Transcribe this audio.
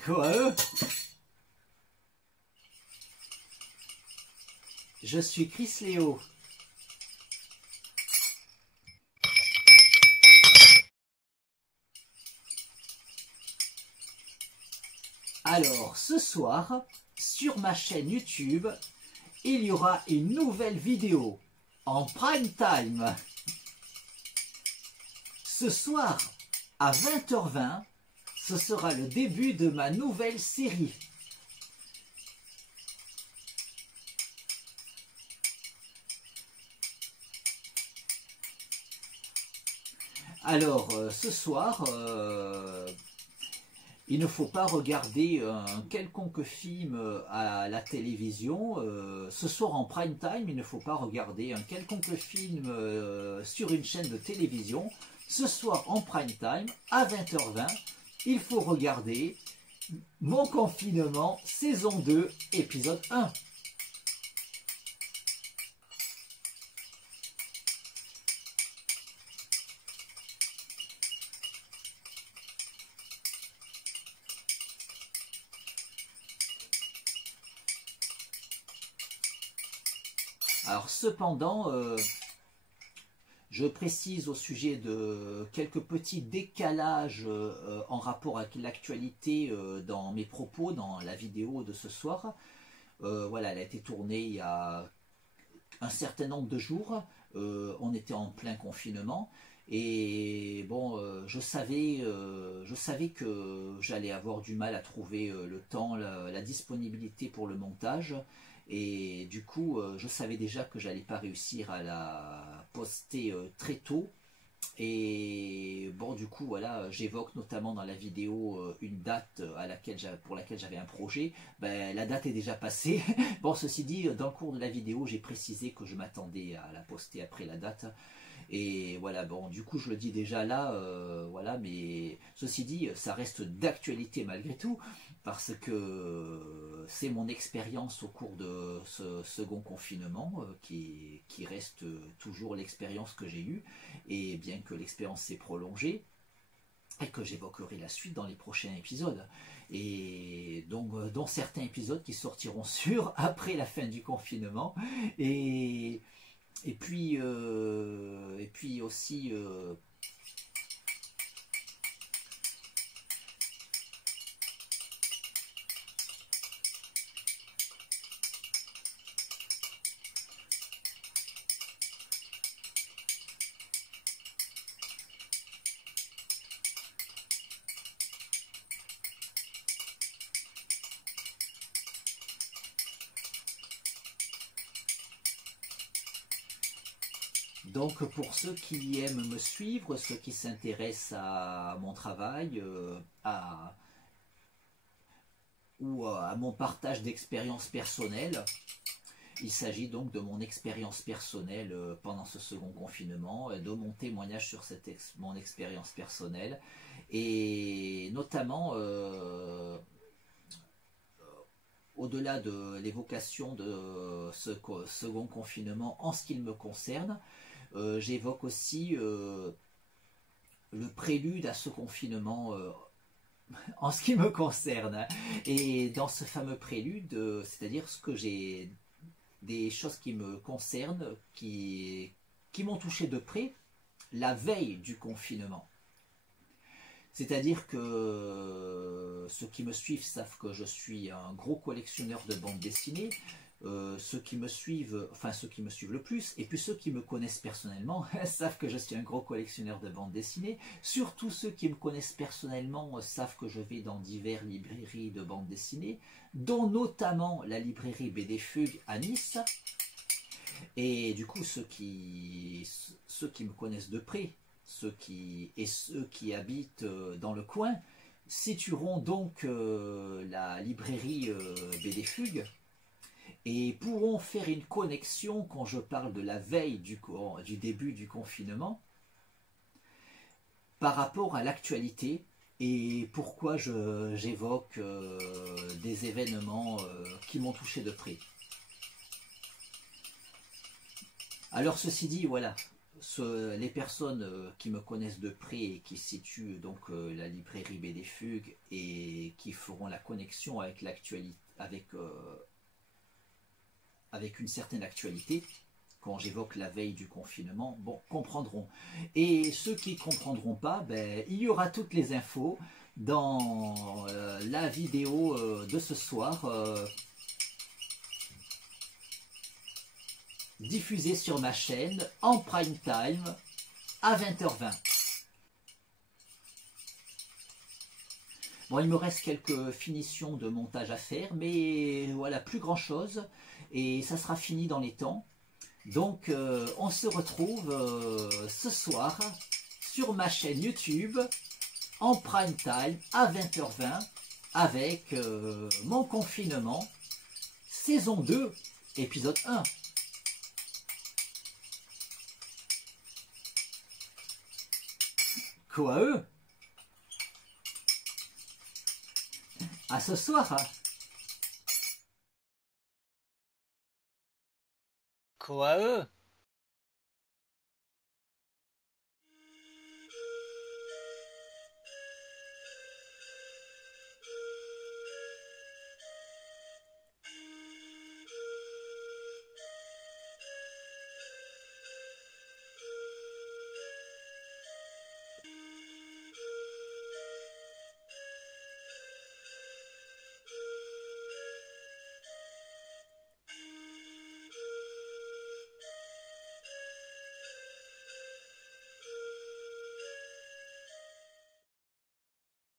coucou à eux. Je suis Chris Léo. Alors, ce soir, sur ma chaîne YouTube, il y aura une nouvelle vidéo en prime time. Ce soir, à 20h20, ce sera le début de ma nouvelle série. Alors, ce soir, il ne faut pas regarder un quelconque film à la télévision. Ce soir en prime time, il ne faut pas regarder un quelconque film sur une chaîne de télévision. Ce soir en prime time, à 20h20, il faut regarder Mon confinement, saison 2, épisode 1. Alors cependant, je précise au sujet de quelques petits décalages en rapport avec l'actualité dans mes propos, dans la vidéo de ce soir. Voilà, elle a été tournée il y a un certain nombre de jours. On était en plein confinement. Et bon, je savais que j'allais avoir du mal à trouver le temps, la disponibilité pour le montage. Et du coup, je savais déjà que j'allais pas réussir à la poster très tôt. Et bon, du coup, voilà, j'évoque notamment dans la vidéo une date pour laquelle j'avais un projet. Ben, la date est déjà passée. Bon, ceci dit, dans le cours de la vidéo, j'ai précisé que je m'attendais à la poster après la date. Et voilà, bon, du coup, je le dis déjà là, voilà, mais ceci dit, ça reste d'actualité malgré tout, parce que c'est mon expérience au cours de ce second confinement qui reste toujours l'expérience que j'ai eue, et bien que l'expérience s'est prolongée, et que j'évoquerai la suite dans les prochains épisodes. Et donc, dans certains épisodes qui sortiront sur après la fin du confinement, et et puis aussi, donc pour ceux qui aiment me suivre, ceux qui s'intéressent à mon travail, ou à mon partage d'expériences personnelles, il s'agit donc de mon expérience personnelle pendant ce second confinement, de mon témoignage sur mon expérience personnelle, et notamment au-delà de l'évocation de ce second confinement en ce qu'il me concerne, j'évoque aussi le prélude à ce confinement en ce qui me concerne. Et dans ce fameux prélude, c'est-à-dire ce que j'ai des choses qui me concernent, qui m'ont touché de près la veille du confinement. C'est-à-dire que ceux qui me suivent savent que je suis un gros collectionneur de bandes dessinées. Ceux qui me suivent le plus, et puis ceux qui me connaissent personnellement savent que je suis un gros collectionneur de bandes dessinées. Surtout ceux qui me connaissent personnellement savent que je vais dans diverses librairies de bandes dessinées, dont notamment la librairie BD Fugue à Nice. Et du coup, ceux qui me connaissent de près, ceux qui habitent dans le coin, situeront donc la librairie BD Fugue, et pourront faire une connexion quand je parle de la veille du début du confinement par rapport à l'actualité, et pourquoi j'évoque des événements qui m'ont touché de près. Alors ceci dit, voilà, les personnes qui me connaissent de près et qui situent donc la librairie Baie des Fugues et qui feront la connexion avec l'actualité, avec une certaine actualité, quand j'évoque la veille du confinement, bon, comprendront. Et ceux qui ne comprendront pas, ben, il y aura toutes les infos dans la vidéo de ce soir, diffusée sur ma chaîne en prime time à 20h20. Bon, il me reste quelques finitions de montage à faire, mais voilà, plus grand chose, et ça sera fini dans les temps. Donc, on se retrouve ce soir sur ma chaîne YouTube en prime time à 20h20 avec mon confinement, saison 2, épisode 1. Quoi eux? À ce soir, hein. Quoi eux?